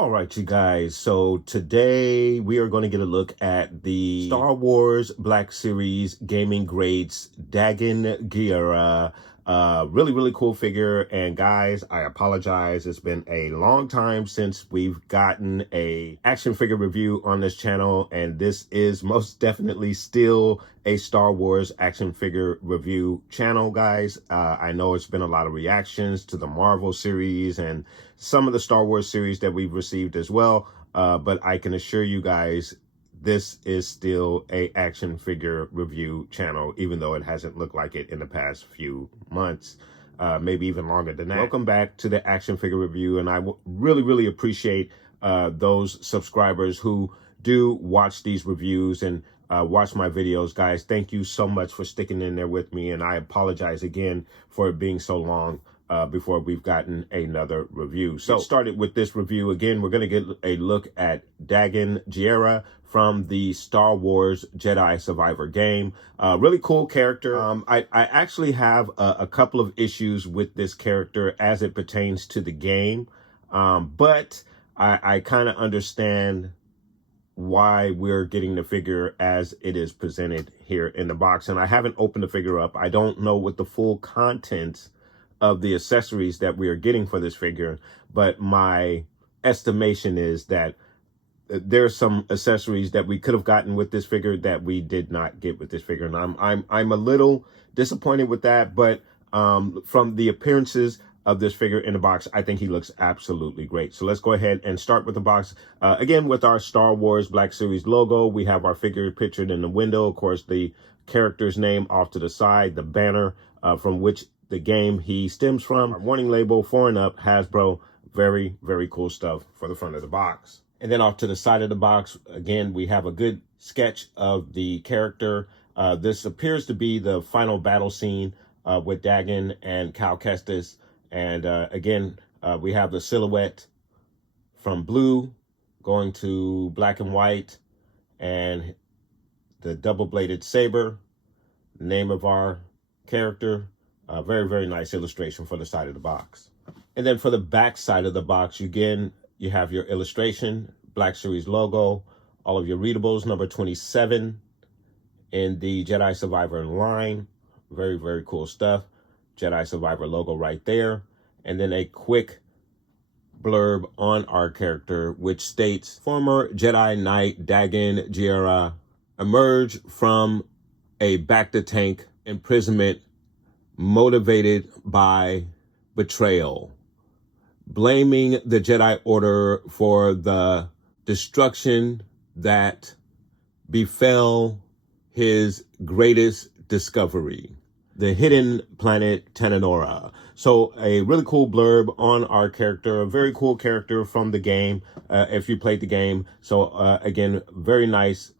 All right, you guys. So today we are going to get a look at the Star Wars Black Series Gaming Greats Dagan Gera. Really cool figure. And guys, I apologize. It's been a long time since we've gotten a action figure review on this channel. And this is most definitely still a Star Wars action figure review channel, guys. I know it's been a lot of reactions to the Marvel series and some of the Star Wars series that we've received as well. But I can assure you guys, this is still a action figure review channel, even though it hasn't looked like it in the past few months, maybe even longer than that. Welcome back to the action figure review. And I really appreciate those subscribers who do watch these reviews and watch my videos. Guys, thank you so much for sticking in there with me. And I apologize again for it being so long before we've gotten another review. So started with this review. Again, we're going to get a look at Dagan Gera from the Star Wars Jedi Survivor game. Really cool character. I actually have a couple of issues with this character as it pertains to the game. But I kind of understand why we're getting the figure as it is presented here in the box. And I haven't opened the figure up. I don't know what the full contents of the accessories that we are getting for this figure, but my estimation is that there's some accessories that we could have gotten with this figure that we did not get with this figure, and I'm a little disappointed with that. But from the appearances of this figure in the box, I think he looks absolutely great. So let's go ahead and start with the box. Again, with our Star Wars Black Series logo, we have our figure pictured in the window. Of course, the character's name off to the side, the banner from which the game he stems from. Our warning label, 4 and up, Hasbro. Very cool stuff for the front of the box. And then off to the side of the box, again, we have a good sketch of the character. This appears to be the final battle scene with Dagan and Cal Kestis. And again, we have the silhouette from blue going to black and white, and the double-bladed saber, name of our character. Very nice illustration for the side of the box. And then for the back side of the box, again, you have your illustration, Black Series logo, all of your readables, number 27 in the Jedi Survivor line. Very cool stuff. Jedi Survivor logo right there. And then a quick blurb on our character, which states, former Jedi Knight Dagan Gera emerged from a back-to-tank imprisonment motivated by betrayal, blaming the Jedi Order for the destruction that befell his greatest discovery, the hidden planet Tananora. So a really cool blurb on our character, a very cool character from the game, if you played the game. So again, very nice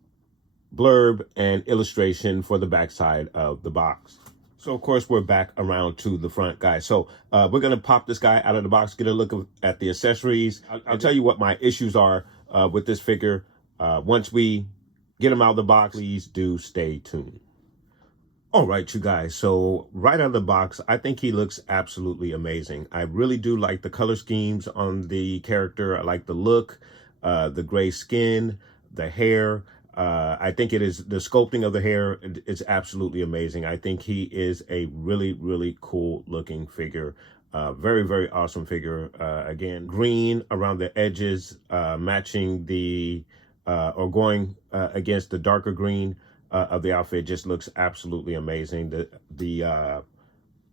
blurb and illustration for the backside of the box. So, of course, we're back around to the front, guys. So we're going to pop this guy out of the box, get a look at the accessories. I'll tell you what my issues are with this figure. Once we get him out of the box, please do stay tuned. All right, you guys. So right out of the box, I think he looks absolutely amazing. I really do like the color schemes on the character. I like the look, the gray skin, the hair. I think it is the sculpting of the hair is absolutely amazing. I think he is a really cool looking figure. Very awesome figure. Again, green around the edges, matching the or going against the darker green of the outfit. Just looks absolutely amazing. The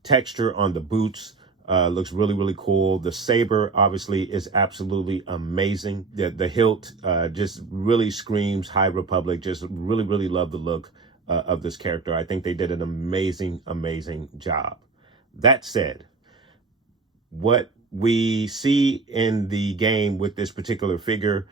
texture on the boots looks really cool. The saber obviously is absolutely amazing. The hilt just really screams High Republic. Just really love the look of this character. I think they did an amazing job. That said, what we see in the game with this particular figure,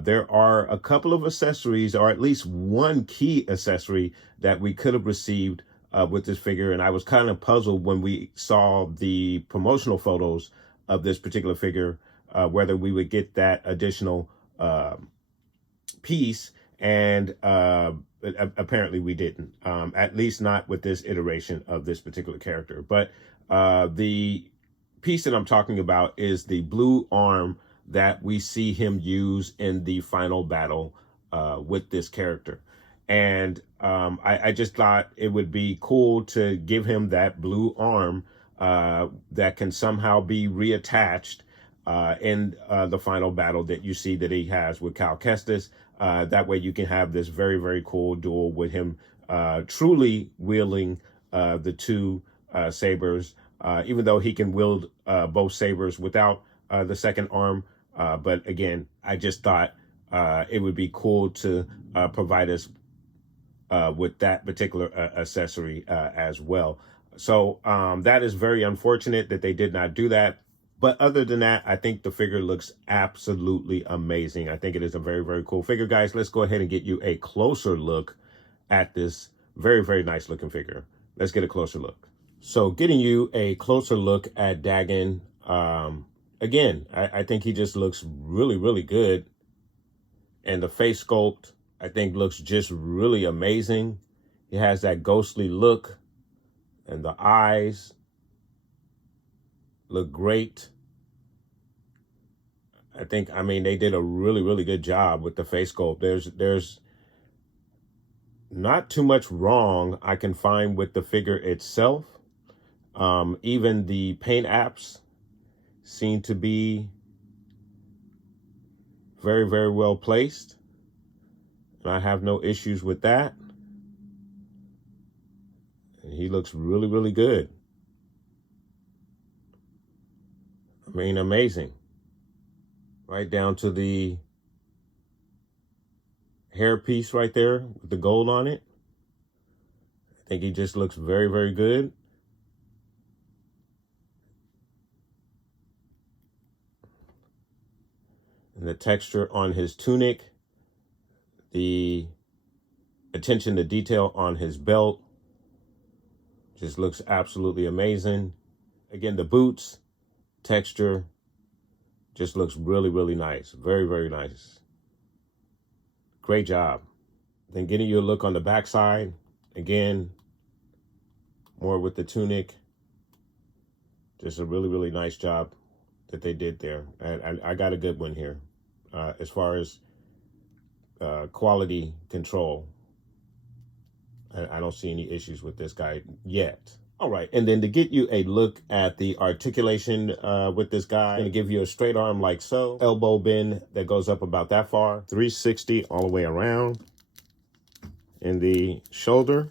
there are a couple of accessories, or at least one key accessory that we could have received with this figure. And I was kind of puzzled when we saw the promotional photos of this particular figure, whether we would get that additional piece. And apparently we didn't, at least not with this iteration of this particular character. But the piece that I'm talking about is the blue arm that we see him use in the final battle with this character. And I just thought it would be cool to give him that blue arm that can somehow be reattached in the final battle that you see that he has with Cal Kestis. That way you can have this very, very cool duel with him truly wielding the two sabers, even though he can wield both sabers without the second arm. But again, I just thought it would be cool to provide us with that particular accessory as well. So that is very unfortunate that they did not do that. But other than that, I think the figure looks absolutely amazing. I think it is a very, very cool figure. Guys, let's go ahead and get you a closer look at this very, very nice looking figure. Let's get a closer look. So getting you a closer look at Dagan. Again, I think he just looks really, really good. And the face sculpt, I think, looks just really amazing. He has that ghostly look, and the eyes look great. I mean, they did a really, really good job with the face sculpt. There's not too much wrong I can find with the figure itself. Even the paint apps seem to be very, very well placed. And I have no issues with that. And he looks really, really good. I mean, amazing. Right down to the hair piece right there with the gold on it. I think he just looks very, very good. And the texture on his tunic, the attention to detail on his belt just looks absolutely amazing. Again, the boots texture just looks really, really nice. Very, very nice. Great job. Then getting you a look on the backside. Again, more with the tunic. Just a really, really nice job that they did there. I got a good one here as far as quality control. I don't see any issues with this guy yet. All right, and then to get you a look at the articulation with this guy, I'm gonna give you a straight arm like so, elbow bend that goes up about that far, 360 all the way around. In the shoulder,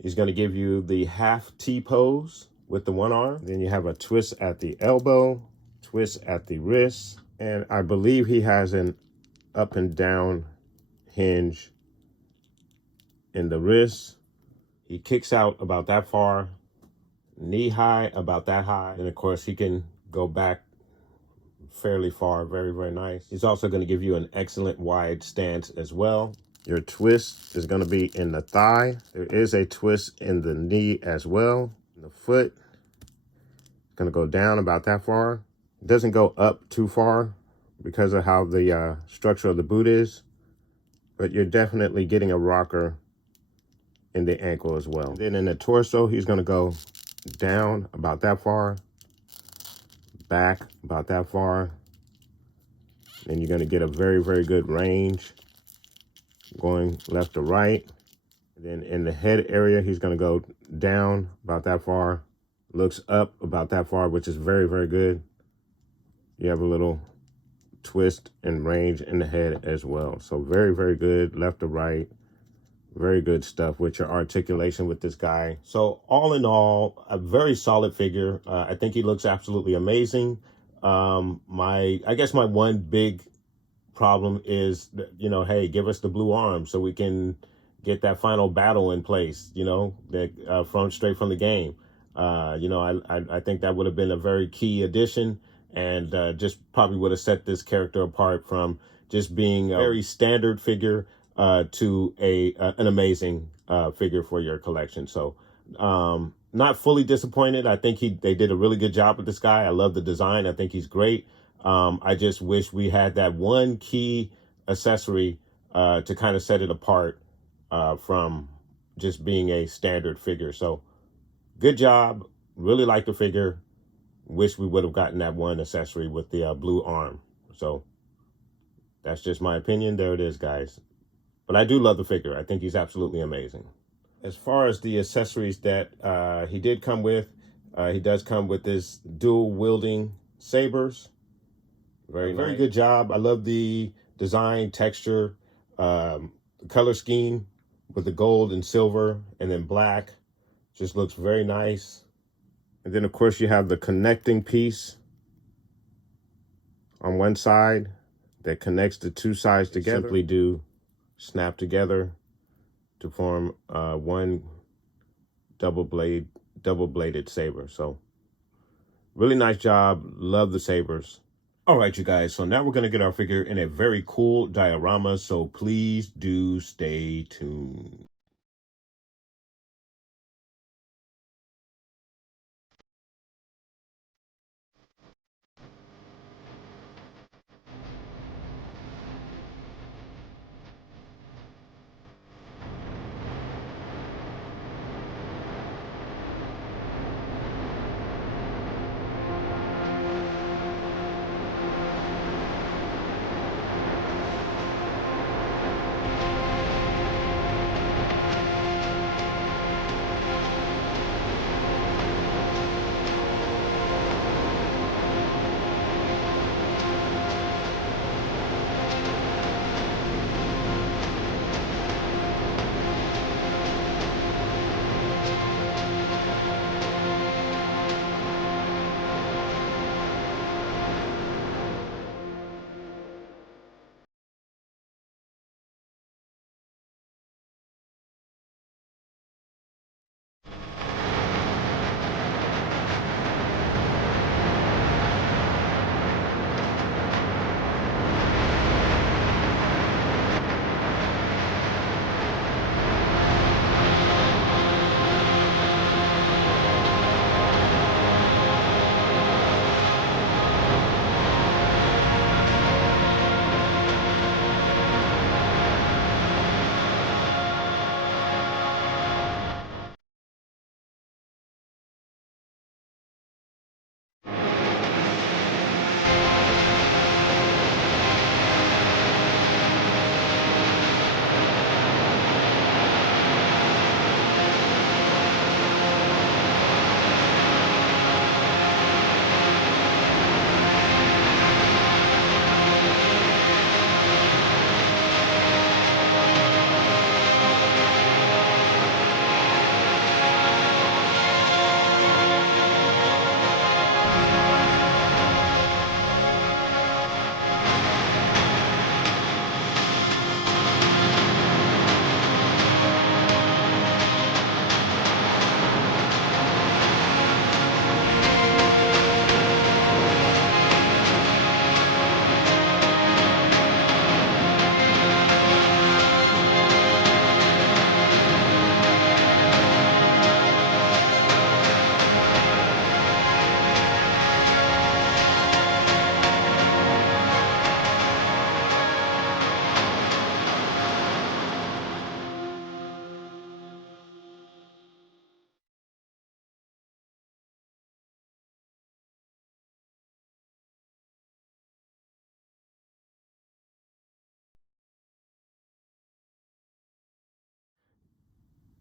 he's gonna give you the half T pose with the one arm. Then you have a twist at the elbow, twist at the wrist, and I believe he has an up and down hinge in the wrist. He kicks out about that far, knee high about that high. And of course he can go back fairly far, very, very nice. He's also gonna give you an excellent wide stance as well. Your twist is gonna be in the thigh. There is a twist in the knee as well. The foot is gonna go down about that far. It doesn't go up too far because of how the structure of the boot is, but you're definitely getting a rocker in the ankle as well. Then in the torso, he's gonna go down about that far, back about that far. Then you're gonna get a very, very good range going left to right. Then in the head area, he's gonna go down about that far, looks up about that far, which is very, very good. You have a little twist and range in the head as well. So very, very good, left to right. Very good stuff with your articulation with this guy. So all in all, a very solid figure. I think he looks absolutely amazing. I guess my one big problem is, hey, give us the blue arm so we can get that final battle in place, that straight from the game. You know, I think that would have been a very key addition, and just probably would have set this character apart from just being a very standard figure to an amazing figure for your collection. So not fully disappointed. I think they did a really good job with this guy. I love the design. I think he's great. I just wish we had that one key accessory to kind of set it apart from just being a standard figure. So good job. Really like the figure. Wish we would have gotten that one accessory with the blue arm. So that's just my opinion. There it is, guys. But I do love the figure. I think he's absolutely amazing. As far as the accessories that he did come with, he does come with this dual wielding sabers. Very good job. I love the design, texture, the color scheme with the gold and silver and then black. Just looks very nice. And then, of course, you have the connecting piece on one side that connects the two sides together. Simply do snap together to form one double-bladed saber. So really nice job. Love the sabers. All right, you guys. So now we're going to get our figure in a very cool diorama. So please do stay tuned.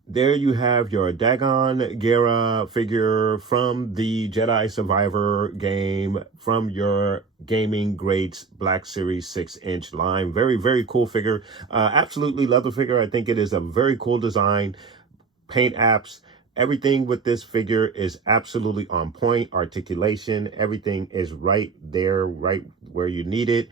There you have your Dagan Gera figure from the Jedi Survivor game from your Gaming Greats Black Series 6-inch line. Very cool figure. Absolutely love the figure. I think it is a very cool design. Paint apps. Everything with this figure is absolutely on point. Articulation. Everything is right there, right where you need it.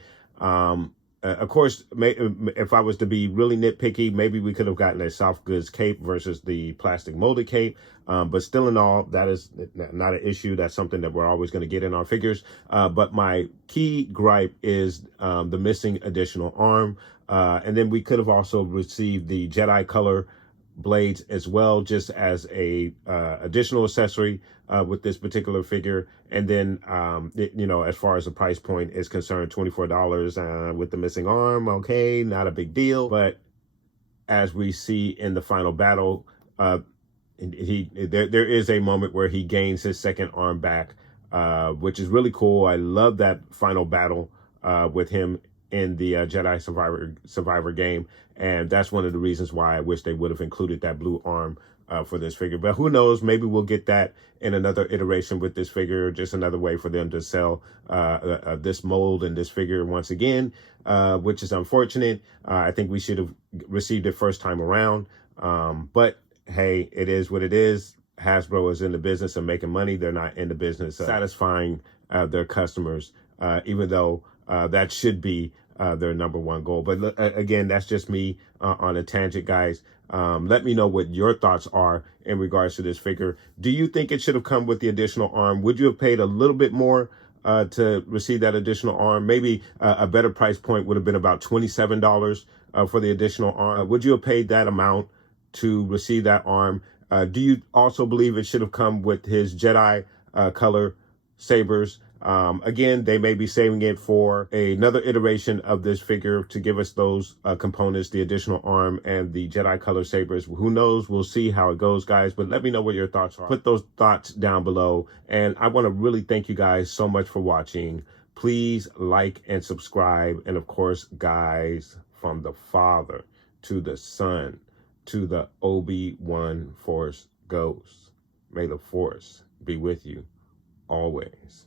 Of course, if I was to be really nitpicky, maybe we could have gotten a soft goods cape versus the plastic molded cape. But still in all, that is not an issue. That's something that we're always going to get in our figures. But my key gripe is the missing additional arm. And then we could have also received the Jedi color blades as well, just as a additional accessory with this particular figure. And then you know, as far as the price point is concerned, $24 with the missing arm. Okay, not a big deal. But as we see in the final battle, there is a moment where he gains his second arm back, which is really cool. I love that final battle with him in the Jedi Survivor game. And that's one of the reasons why I wish they would have included that blue arm for this figure. But who knows, maybe we'll get that in another iteration with this figure, just another way for them to sell this mold and this figure once again, which is unfortunate. I think we should have received it first time around. But hey, it is what it is. Hasbro is in the business of making money. They're not in the business of satisfying their customers, even though that should be their number one goal. But again, that's just me on a tangent, guys. Let me know what your thoughts are in regards to this figure. Do you think it should have come with the additional arm? Would you have paid a little bit more to receive that additional arm? Maybe a better price point would have been about $27 for the additional arm. Would you have paid that amount to receive that arm? Do you also believe it should have come with his Jedi color sabers? Again, they may be saving it for another iteration of this figure to give us those components, the additional arm and the Jedi color sabers. Who knows? We'll see how it goes, guys. But let me know what your thoughts are. Put those thoughts down below. And I want to really thank you guys so much for watching. Please like and subscribe. And of course, guys, from the Father to the Son to the Obi-Wan Force Ghost, may the Force be with you always.